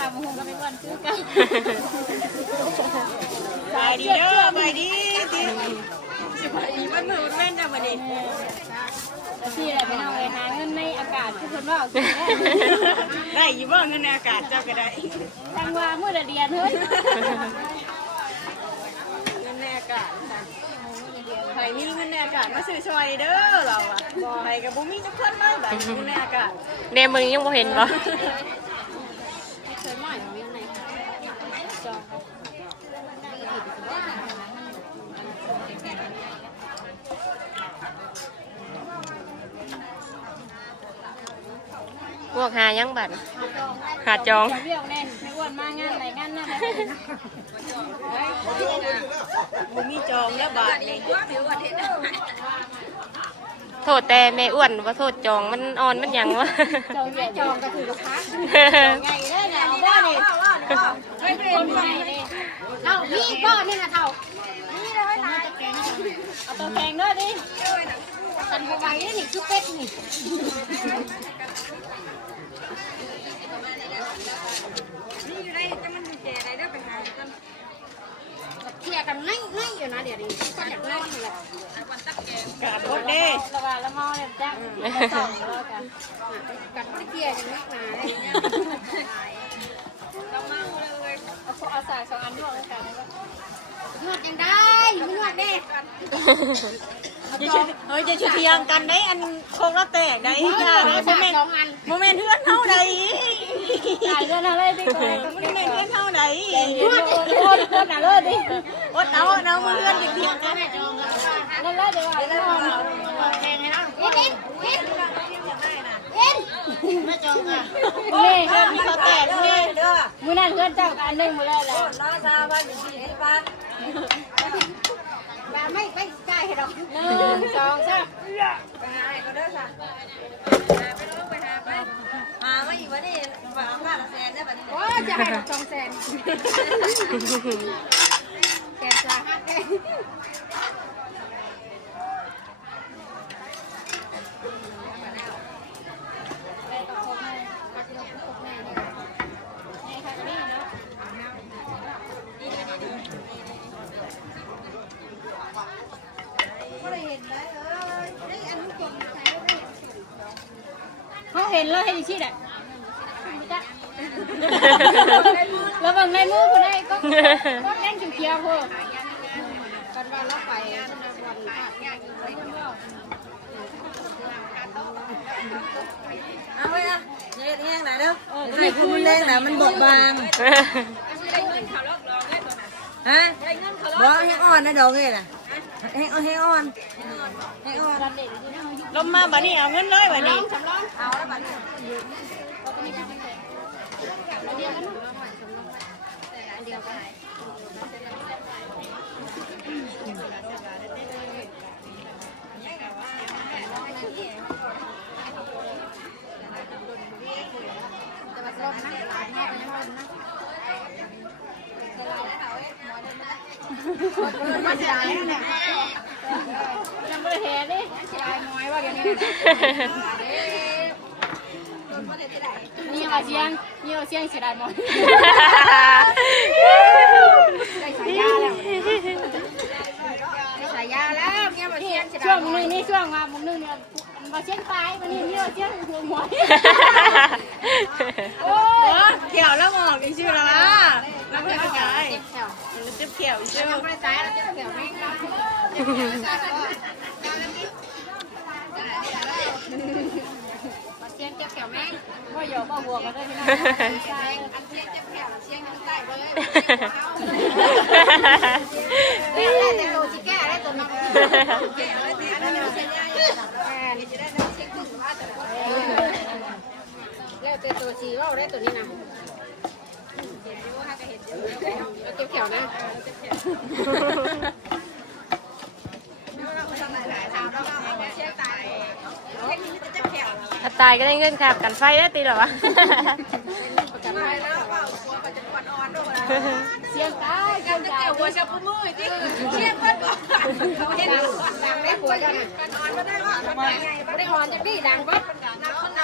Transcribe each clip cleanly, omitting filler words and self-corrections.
ตามหงก็ไปวันซื้อกันไปดีเด้อไปดีสิไปดีมันมือมันแม่นจังมาดิที่ไหนไปเอาเลยหาเงินในอากาศคือคนว่าได้อยู่บ่เงินในอากาศเจ้าก็ได้จังว่าเมื่อเดือนเฮ้ยเงินในอากาศใครมีเงินในอากาศมาซื้อซอยเด้อเราอ่ะใครกับบุ้มีทุกคนมาแบบเงินในอากาศเนมึงยังบ่เห็นบ่พวกหายังบัดหาจองเรียกแน่นไม่อ้วนมางานไหนงานนั่นบุ้มีจองแล้วบาทนี่โทษแต่แม่อ้วนว่าโทษจองมันอ่อนมันหยังวะจองไม่จองก็ถือลูกค้าไงได้เนี่ยเอาบ้านี่ไม่เป็นไงนี่เท่านี่ก้อนนี่นะเท่านี่เลยนะเอาตัวแข็งด้วยดิตันไว้นี่คือเป็ดนี่เที่ยกันง่ายอยู่นะเดี๋ยวนี้ก็อยากนอนเลยกาดรถเด้ระบาดละเมาเนี่ยจ้ะสองแล้วกันกัดไม่เที่ยกันนักหนาเราเมาเลยเอาสายสองอันนวดกันนวดยังได้นวดเด้เฮ้ยจะเทียงกันได้อันโคงแล้วแตกได้จ้าโมเมนต์เพื่อนเท่าใดจ่ายเงินอะไรดิโมเมนต์เพื่อนเท่าใดนวดหนาเลยดิอดเอาเพื่อนเทียงกันนั่นแหละเดี๋ยวแทงให้เราไม่จองอ่ะนี่เขาแตกนี่มือนั่นเพื่อนเจ้ากันหนึ่งมือเลยแหละน้อยซาบ้านอยู่ที่บ้านไม่จ่ายให้ดอก1 2 3ไปหาไอ้ก็ได้ค่ะไปลงไปหามาอยู่วันนี้ฝากค่าละแสนได้ป่ะนี่โอ้จะให้ดอก200,000แกจะหักแกเขาเห็นแล้วให้ดิชิดอ่ะแล้วบางในมือคนไหนก็แดงเขียวๆพวกกันว่าเราไปเอาไว้อะเย็ดแห้งไหนเด้อให้คุณแรงไหนมันบดบางฮะบอกให้อ่อนนะดอกเลยน่ะให้อ่อนลมมาบัดนี้เอาเงินเลยบัดนี้เอาแล้วบัดนี้มันจ่ายเนี่ยยังไม่เห็นนี่จ่ายน้อยว่าอย่างนี้นี่เอาเสียงเสียดายหมดได้สายยาแล้วเนี่ยมาเสียงช่วงนึงนี่ช่วงมามุมนึงเนี่ยมาเสียงปลายมานี่เนี่ยเสียงหัวหมอยโอ้เกี่ยวแล้วหมอกอีกชื่อแล้วล่ะแล้วไม่ตายเจ็บเกี่ยวอีกชื่อไม่ตายแล้วเจ็บเกี่ยวไม่กลับมาเสียงเจ็บเกี่ยวแม่ก็หยอกก็หัวกันได้ที่นั่นอันเสียงเจ็บเกี่ยวเสียงใต้เลยแต่ตัวจีแก่ได้ตัวน้องแก่แล้วตีนั่นเลยเสียงใหญ่นี่จะได้น้ำเสียงขึ้นมาแต่แล้วแต่ตัวจีว่าได้ตัวนี้นะเราเก็บแถวนะถ้าตายก็ได้เงินครับกันไฟได้ตีหรอวะเสียงตายเสียงตายหัวจะปุ่มมือที่เสียงเพิ่นก่อนเขาเห็นดังได้ผัวเจ้าน่ะนอนมาได้ว่าไม่ได้นอนจะดีดังปั๊บดั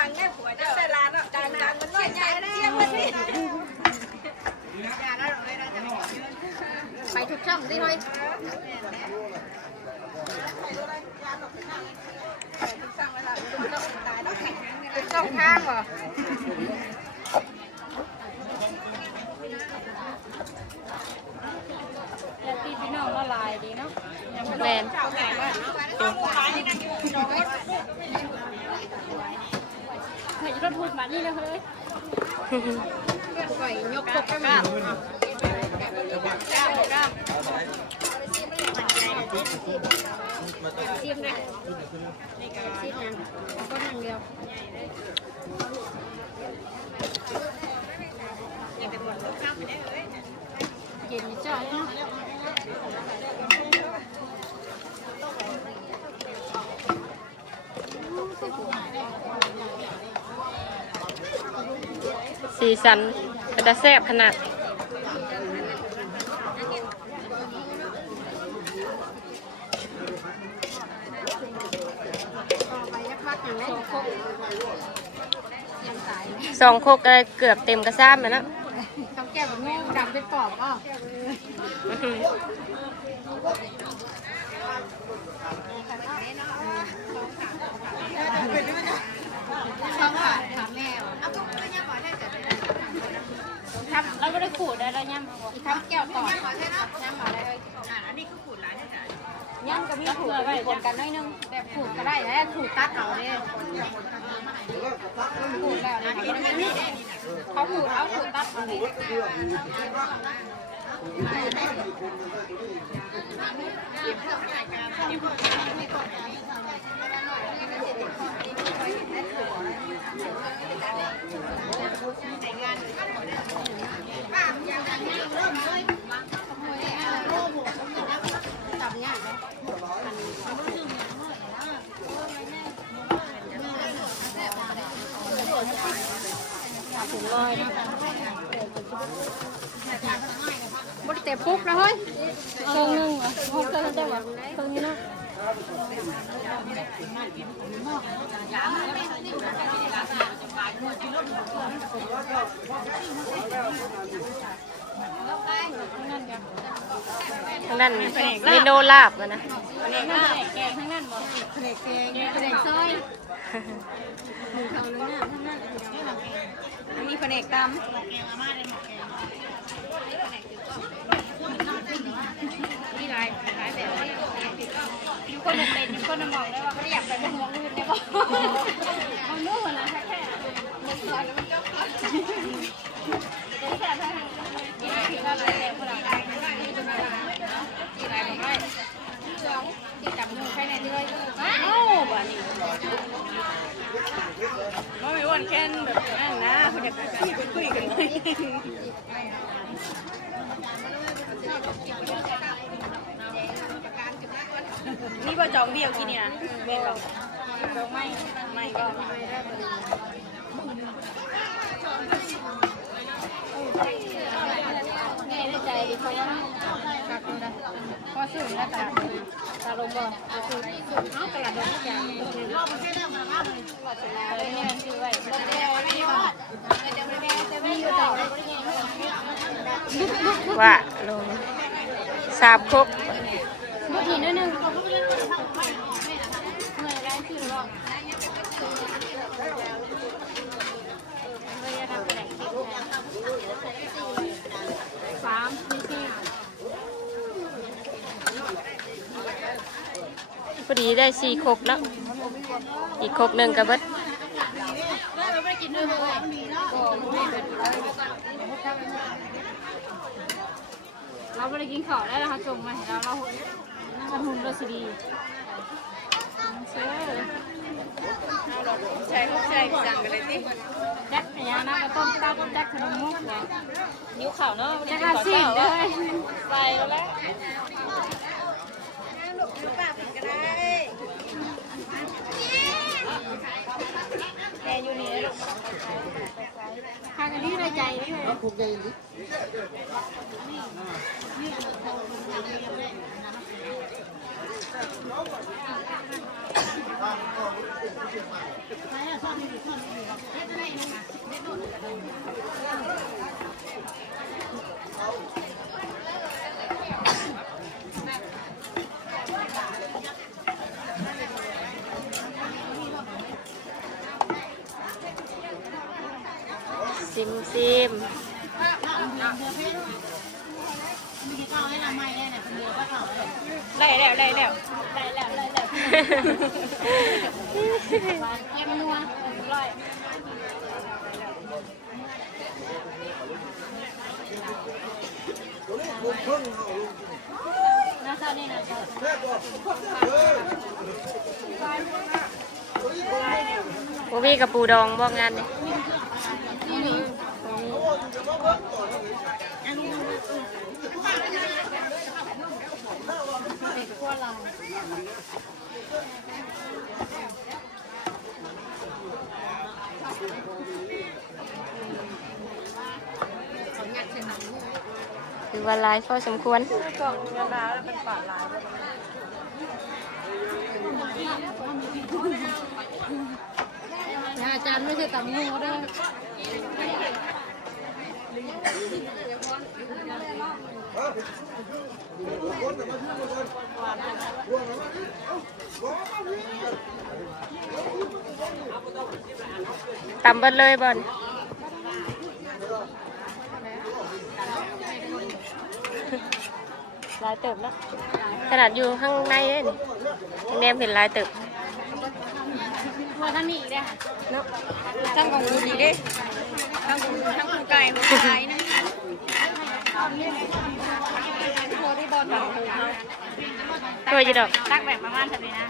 งได้ผัวเจ้าได้ร้านอ่ะดังมันน้อยใจเสียงมันนี่ ไปทุกช่องดิเฮ้ยช่องทางเหรอแล้วตีพี่น้องละลายดีเนาะ แมน เฮ้ยรถพูดมานี่เลยเฮ้ยก่อยยกตกไปมาชิมเลยชิมนะก็ทางเดียวเย็นจ้อยเนาะ สีสันเป็นตาแซ่บขนาด ต่อไปยักษ์วักอย่างไรยังตาย 2 โคกก็เกือบเต็มกระซ้ำแล้วนะ เขาแก้แบบงูดำเป็นปอบอ่ะช่องขาดถามแม่เอาพวกนี้ยังบอกได้แต่ทำเราไม่ได้ขูดได้แล้วย่ำทำแก้วต่อย่ำมาได้เลยอันนี้คือขูดร้านใช่ไหมย่ำกับมีขูดไว้บนกันน้อยนึงแต่ขูดก็ได้แล้วขูดตัดเอาเนี่ยขูดแล้วนะเขาขูดเอาขูดตัดเอาเนี่ยถึงลอยนะบดเตะปุ๊กนะเฮ้ยเครื่องนึงเหรอห้องเครื่องได้หรอเครื่องนี้เนาะทางด้านเมนูลาบแล้วนะ แกงทั้งนั้นบ่แกงแกงซอยหมูเขาเลยเนี่ยทั้งนั้น อันนี้แผนกตำ มีหลายแบบมีคนเป็นมีคนมองได้ว่าไม่อยากไปเป็นห่วงอื่นได้บ่เอาเนื้อนะแค่มันซอยแล้วมันก็แค่ถ้ากินผิดอะไรแล้วพวกเรากินอะไรบ่ได้สองที่จับมือใครในที่เลยเอ้าบ่นี่ ไม่มีวันแค่แบบนั้นนะคุณอยากคุยกันไหมนี่ก็จองเดียวที่เนี่ยเมนบอกจองไม่ก็แม่ได้ใจเขาว่ากักดูนะพอซื้อแล้วตลาดตาลงบ่ซื้อเอาตลาดลงทุกอย่างรอบมันแค่นั้นมาบ้านเลยนี่มันซื้อไว้ไม่อยู่ต่อ ว่าลง3 โคก บางทีนิดนึงเมื่อไรซื้อหรอก3 พอดีได้4 โคกแล้วอีกโคกหนึ่งกับเบิด เราไม่ได้กินข้าวแล้วนะคะจงมาแล้วเราคันหุ่นเราสีดีใช่เขาใช่สั่งกันเลยสิ จัดเนี่ยนะก็ต้มข้าวต้มจัดขนมมุกเนี่ย นิ้วข่าวเนาะ จัดอาชีพเลย ใส่แล้วแหละแกอยู่นี่ลูก ทางอันนี้ได้ใจนี่เลยถูกใจดิ ซิมซิม ได้แล้วได้แล้ว ให้มันนัวร้อยน่าเศร้านี่นะ บ่มีกับปูดองบ่งานนี่ ถือว่าหลายพอสมควร กล่องเงินดาวแล้วเป็นปาดลาย อาจารย์ไม่ใช่ตำงูด้วย ตำเบิดเลยบอลลายเติบแล้วขนาดอยู่ข้างในเลยนี่แนมเห็นลายเติบ พอท่านนี้อีกได้ค่ะ เนาะ ทั้งของดูดีดิทั้งของไก่ของไก่นะโคได้บอลต่างหู ตัวจีดอก ตักแบบประมาณเท่านี้นะ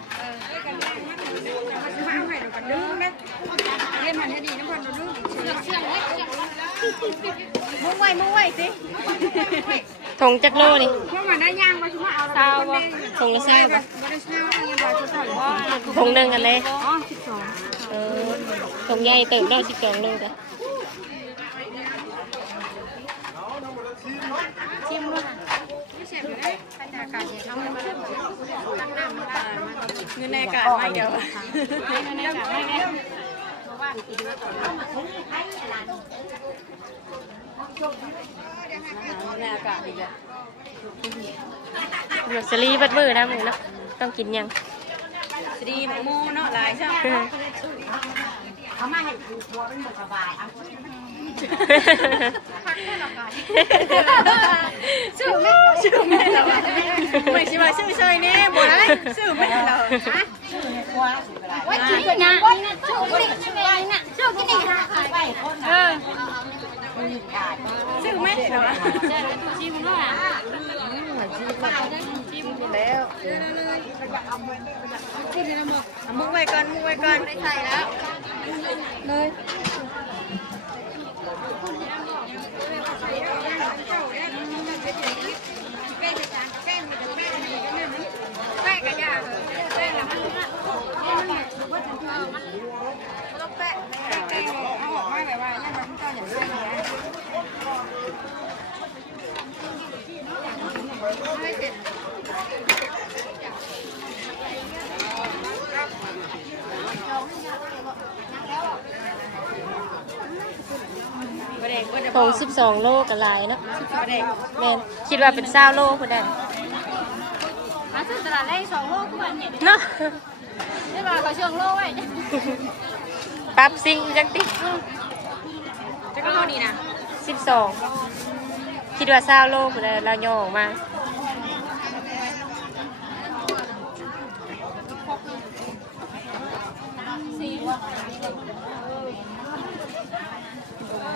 มาให้ดูกันดึงนะเรียนมันให้ดีนะพันดูดึง เชื่องไว้เชื่องไว้ มุ่งไว้สิ ถงจักโลนี่ เพราะมันได้ย่างมาชุมาเอา เศร้าบ่ถงละเศร้าบ่ ไม่ได้เช่ายังบ่จะถอยว่า ถงหนึ่งกันเลย อ๋อ12 เออถงใหญ่เติบได้12โลจ้ะ ชิมด้วยค่ะไม่เสร็จเลยอากาศเย็นเอามาตั้งน้ำมาได้ เงินในอากาศไม่เดียว ให้มันได้แบบให้ได้เพราะว่ากินแล้วก่อน ในอากาศอีกแล้ว หยดสลีบัดมือนะมึงเนาะต้องกินยัง สดีหมูเนาะหลายใช่ไหม เอามาให้บัวเป็นบทสบายเอาพักแค่ละกันชื่อไม่เหรอ ไม่ใช่ว่าชื่อเชยเนี่ยบ่ได้ชื่อไม่เหรอ ว่าชื่อนะชื่อนี่ชื่อนี่นะชื่อนี่ค่ะไปคนนะ ชื่อไม่เหรอ เจ้าตัวชิมด้วยอ่ะชิมแล้ว มุกไว้ก่อนได้ใส่แล้วเลย ใส่กระยาใส่ละมันต้องแปะแป้งเอาออกมาแบบว่ายังมันเจ้าอย่างไรไม่เสร็จ ถง12โลกับลายเนาะแม่นคิดว่าเป็น20โลพุ่นได้ มาซื้อตลาดได้2 โลก็มันเห็น เนาะ ได้ว่าเขาเชื่องโลไว้ ปรับซิงจังติ จะก็เท่านี้นะ 12คิดว่า20โลพุ่นได้เราย่อออกมา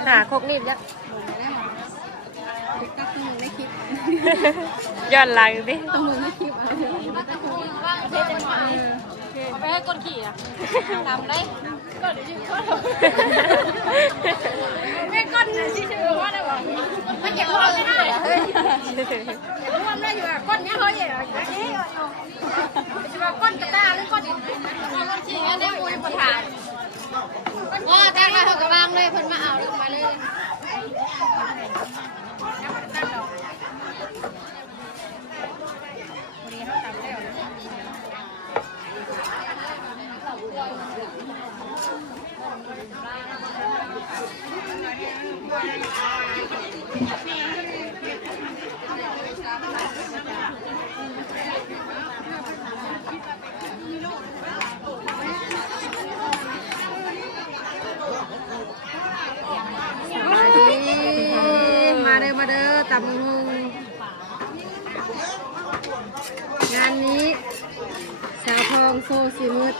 หาครกนี่ยักย้อนหลังดิ เอาไปให้คนขี่อ่ะทำเลยก็เดี๋ยวยืมก็ไม่ก้อนชิชื่อว่าได้บ่มันอยากรอไม่ได้รู้ว่าได้อยู่อ่ะก้อนนี้เขาใหญ่อ่ะนี่จะว่าก้อนกระตาหรือก้อนก้อนขี่งั้นได้มูลประธานว่าแต่มาเขากระวางเลยเพิ่นมาเอาลงมาเลย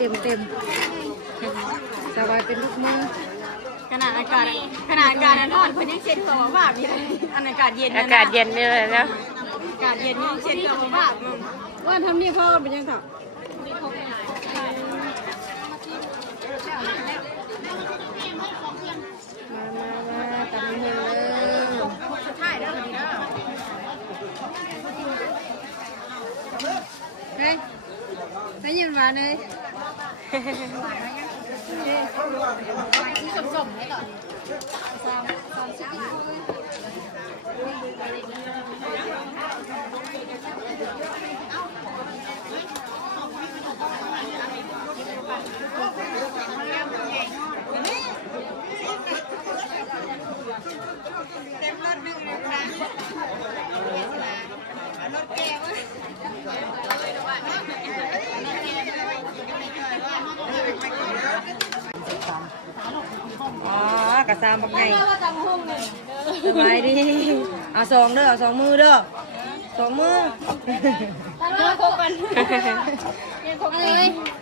เต็มสบายเป็นลูกมือ ขนาดอากาศนั้นอ่อนเพิ่นยังเช็ดตัวว่ามีอันอากาศเย็น อากาศเย็นนี่เลยแล้ว อากาศเย็นยังเช็ดตัวว่าว่าทำนี่พ่อเป็นยังไงมาตามเงินเลยสุดท้ายแล้ววันนี้เฮ้ยได้ยินมาเลยสมๆให้ก่อนอ๋อกระซามบักใหญ่สบายดีเอาสองเด้อเอา2 มือเด้อ2 มือ เลิกโคกันอะไร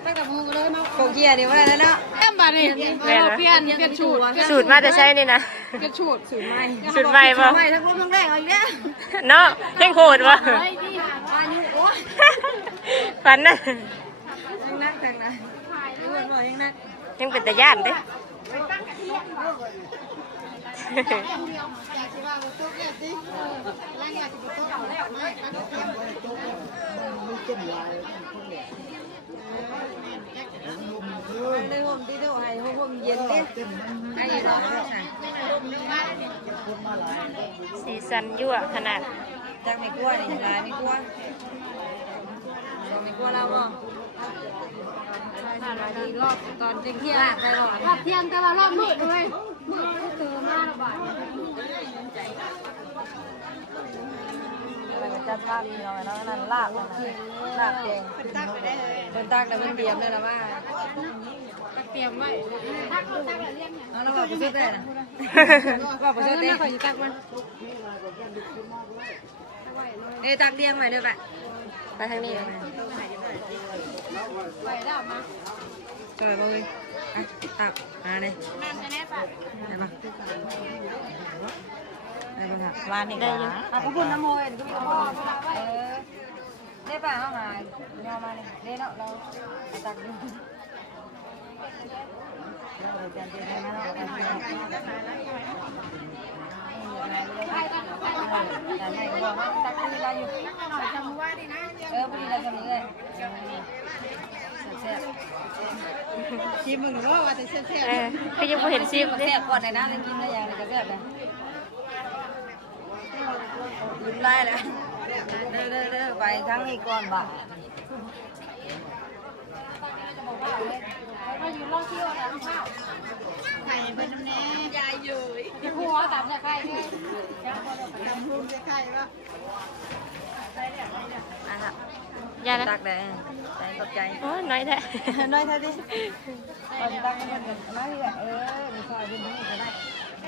ตั้งแต่มือเลยมา โกเกียเดี๋ยวว่าแล้วเนาะ เต็มบาทเลยเปลี่ยนสูตร สูตรมาจะใช้นี่นะ เปลี่ยนสูตรใหม่ สูตรใหม่ป่ะ ใหม่ทั้งรุ่นทั้งแรกเอาอีกแล้ว เนาะเพ่งโหดวะ อายุโอ้ย ฝันนะ ยังนักจังนะยังบ่ยังนัก ยังเป็นตาย่านเด้ เลยห่มที่ดูให้ห่มเย็นดิให้ร้อนใส่ สีสันยั่วขนาด จากไม่กลัวนี่ลายไม่กลัวไม่กลัวเราบ่รอบตอนเที่ยงไปบ่ รอบเที่ยงแต่ว่ารอบมืดเลยมืดก็เจอมาแล้วบ่าย อะไรมันจะลากพี่น้อยเนาะนั่นลากลากเองเป็นตักไปได้เลยเป็นตักแต่มันเดียมได้ละว่า เตรียมไว้ตักแล้วเรียกเนี่ย เอาแล้วบอกประชดได้นะบอกประชดได้ คอยตักมัน ตักเลี้ยงไว้ด้วยป่ะ ไปทางนี้ ไปแล้วมา จอยบ่เลยตักเลย นั่นแน่ป่ะ ได้ป่ะได้ป่ะร้านนี่ได้ยังขอบคุณน้ำโมยก็มีพ่อได้ป่ะเอามาย่อมาเลยได้เนาะเราตักดูเราเรียนได้นะเราได้บอกว่าตักที่เราอยู่พอดีเราจะมีเลยชิมมึงรู้ว่าแต่เสียบ ก็ยังไม่เห็นซิม เสียบก่อนเลยนะเลยกินได้ยังเลยก็เสียบเลยยิ้มไล่แล้วเด้อไปทั้งนี้ก่อนบ่า เราอยู่ล่องเที่ยวนะข้าวไข่เป็นน้ำแน่ยายอยู่ที่หัวตามจะไข่ด้วยตามหุ่นจะไข่ป่ะ ยาละ ตักได้ใจขอบใจ โอ้น้อยแท้ น้อยเท่าที่ตักให้มันมาที่แบบมีซอยเป็นที่ก็ได้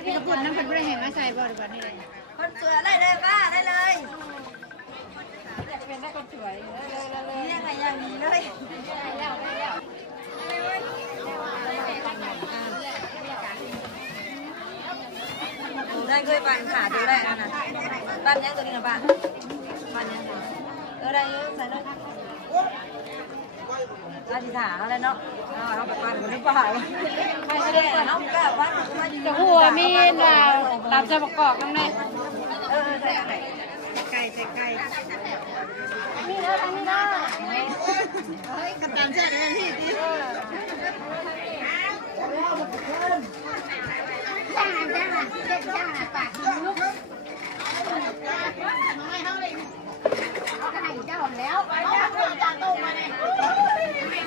พี่กระปุ่นน้ำผัดบริเห็นมาใส่บ่อยกว่านี่เลย คนสวยได้เลยป้าได้เลย เป็นได้คนสวยเลย เรียกอะไรอย่างนี้เลย ได้เคยปั่นขาดูได้นะปั่นยังตัวนี้นะป้าปั่นยังได้เยอะใส่เลยอาทิตย์ถาอะไรเนาะเอาไปปั่นกันหรือเปล่าไม่ได้เนาะกล้าปั่น จะหัวมีเราตามจะประกอบน้ำแน่ ใส่ไก่ใส่ไก่ มีเด้อทางนี้เด้อ เฮ้ยกระตันแช่ได้ที่ดิ จ้าปากลุกเอาขนาดเจ้าแล้วไปแล้วจากตู้มาเนี่ยไม่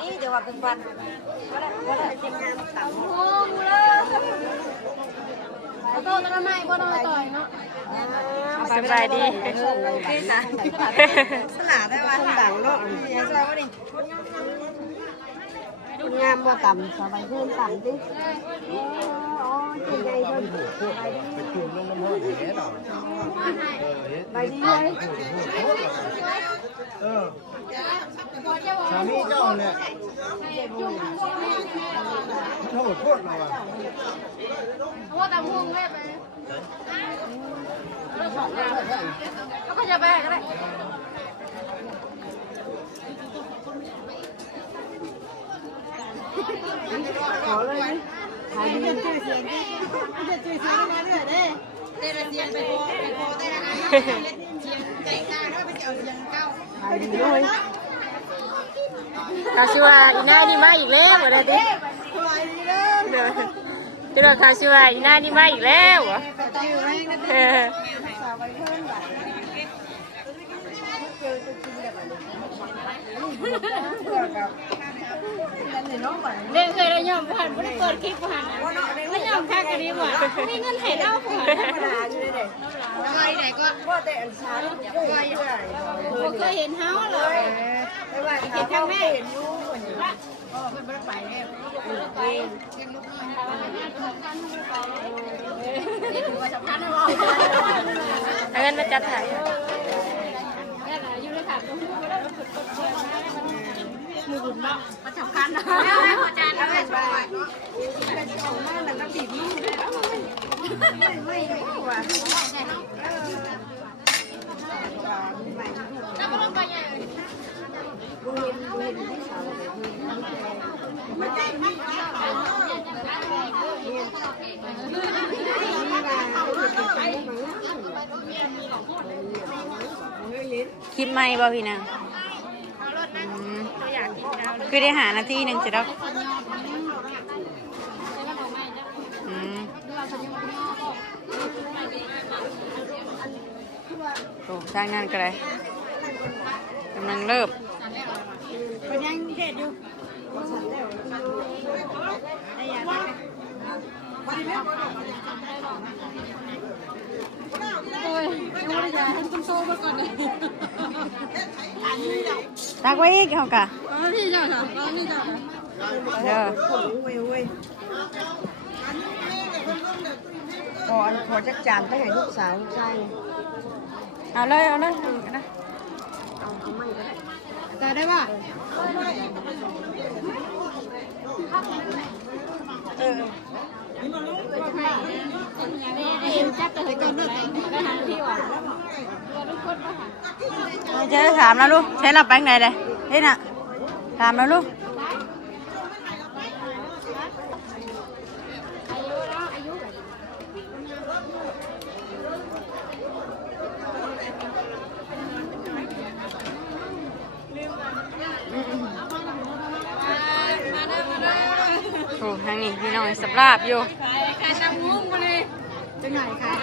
นี่เดี๋ยวว่าเป็นวันก็ได้กินงานต่ำ โอ้โหเลยโตแล้วทำไมบ่ต้องต่อยเนาะ สบายดี สลาได้ว่าต่างโลกยังชอบว่าดิ งามบ่ต่ำสบายเพิ่มต่ำดิอ๋อเป็นไงเพิ่นไปดีเลยสามีเจ้าเนี่ยโทษเราอ่ะ ว่าตำหุ่งแม่ไปแล้วก็จะไปก็ได้ขอเลยขายดีชื่อเสียงดิจะชื่อเสียงมาเรื่อยเด้เต้ละเสียงไปโคเต้ละไงเสียงใจกล้าด้วยไปเจอเสียงเก้าขายดีด้วย คาชิวาอีน่านี่มาอีกแล้วบ่ได้ติจุดคาชิวาอีน่านี่มาอีกแล้วเหรอเล่นเคยได้ยอมผ่านไม่ได้เปิดคลิปผ่านไม่ยอมแค่กันดีกว่ามีเงินให้เราผ่านธรรมดาอยู่เลยเด็กไปไหนก็ว่าแต่อันช้าผมเคยเห็นเฮาเลยไม่ว่าเห็นครั้งแรกเห็นยูเหมือนอยู่ละอ๋อเพิ่นไม่ได้ไปเนี่ยไปเลี้ยงลูกน้อยนี่ถือว่าสำคัญนะบ่ เอาเงินมาจัดถ่าย อยู่ในถาดตรงนี้ก็ได้มือบุญบ้างมันสำคัญนะอาจารย์ไม่ช่วยมันก็บีบมือไม่ว่าแล้วก็ลงไปไงคลิปใหม่บ่พี่นางคือได้หานาทีหนึ่งจะได้โอ้ทางนั้นก็ได้กำลังเริ่ม เป็นยังเด็ดอยู่โอ้ยดูเลยอย่าให้คุณโซ่มาก่อนเลย ตักไว้อีกเขากะ พี่เจ้าค่ะพี่เจ้าค่ะ เด้อ ขอจักจานไปให้ลูกสาวลูกชาย เอาเลยเอาเลยนะ จะได้ป่ะจับแต่ให้ก่อนเลิกไปหาที่หวานทุกคนมาหา จะถามแล้วลูกใช้หลับแบงค์ไหนเลยเฮ้ยน่ะถามแล้วลูกโอ้ทางนี้พี่น้องสับลาบอยู่ ขายตำมุ้งมาเลยจะไหนขาย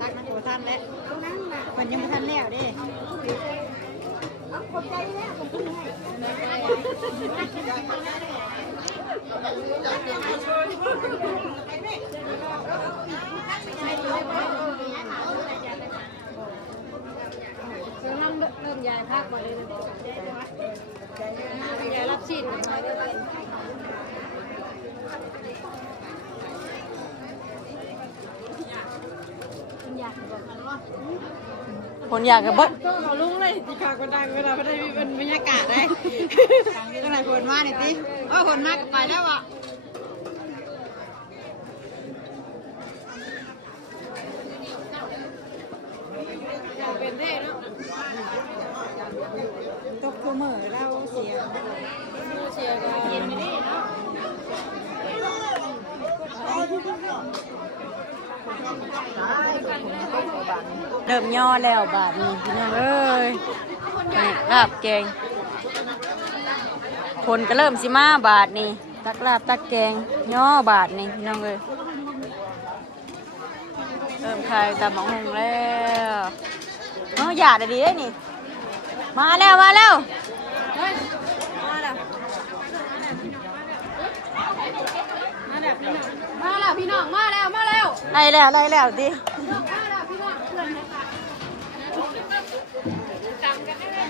ตักน้ำหัวท่านแล้วมันยังไม่ทันแล้วดิเริ่มย้ายภาคมาเลยย้ายรับสิทธิ์คนอยากกับเบิ้ล ก็เขาลุงเลยที่ขากดังเวลาไม่ได้เป็นบรรยากาศได้ตั้งแต่คนมาเนี่ยติว่าคนมากไปแล้วอ่ะอยากเป็นได้เนาะตกตัวเหม่อเราเสียกันเย็นไม่ได้เนาะ เริ่มย่อแล้วบาทนี้พี่น้องเอ้ยนี่ลาบแกงคนก็เริ่มสิมาบาทนี้ตักลาบตักแกงย่อบาทนี้พี่น้องเอ้ยเริ่มขายตำบักหุ่งแล้วหยาดดีได้นี่มาแล้วมาแล้ว มาแล้วพี่น้องมาแล้ว ไล่แล้วดิ มาแล้วพี่น้องเพื่อนนะคะจำกันได้เลย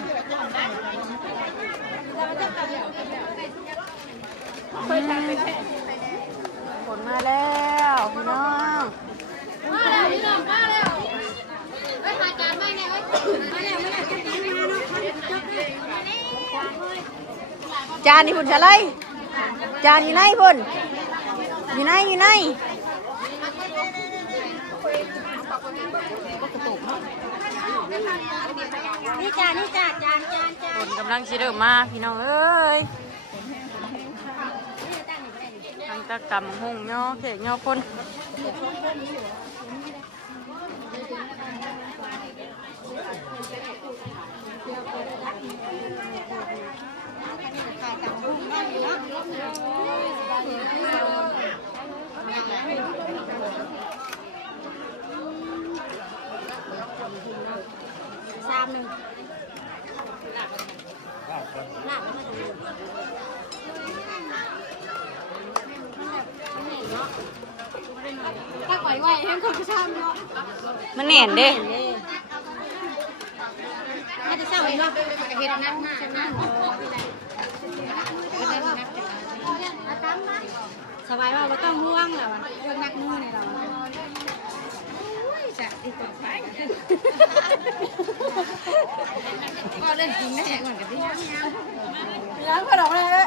ฝนมาแล้วพี่น้อง มาแล้วพี่น้องมาแล้วเฮ้ยหาจานมาเนี่ยเฮ้ยมาแล้วมาแล้ว จานนี่พุ่นจะไรจานอยู่ไหนพุ่นอยู่ไหนอยู่ไหน นี่จ้านี่จ้าจาน ฝนกำลังชิเริ่มมาพี่น้องเอ้ยทำตะกำหงย่อเขกย่อคน3 1หนักมาดูถ้าปล่อยไว้ให้คนชอบเนาะ มันแหน่นเด้ น่าจะเศร้าอีกเนาะเห็นนักหน้าสบายว่าเราต้องห่วงแล้วเรื่องนักมือในเราจะอีกต่อไปก็เล่นจริงได้เหมือนกันที่แล้วก็ดอกเลย